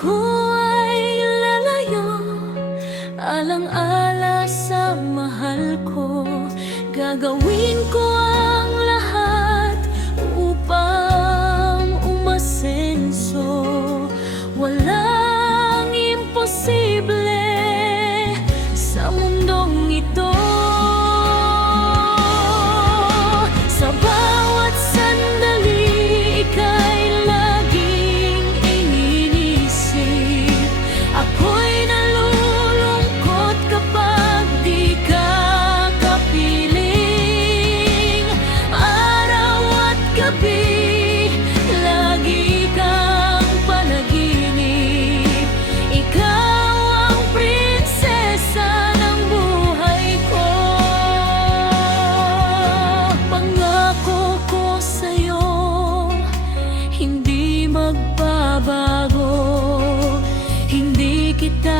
ako ay lalayo, alang-ala sa mahal ko. Gagawin ko ang lahat upang umasenso. Walang imposible sa mundong ito. Sa bawat sandali, ika'y laging iniisip. Ako'y nalulungkot kapag di ka kapiling. Araw at gabi, lagi kang panaginip. Ikaw ang prinsesa ng buhay ko. Pangako ko sa'yo, hindi magbabago. Hindi kita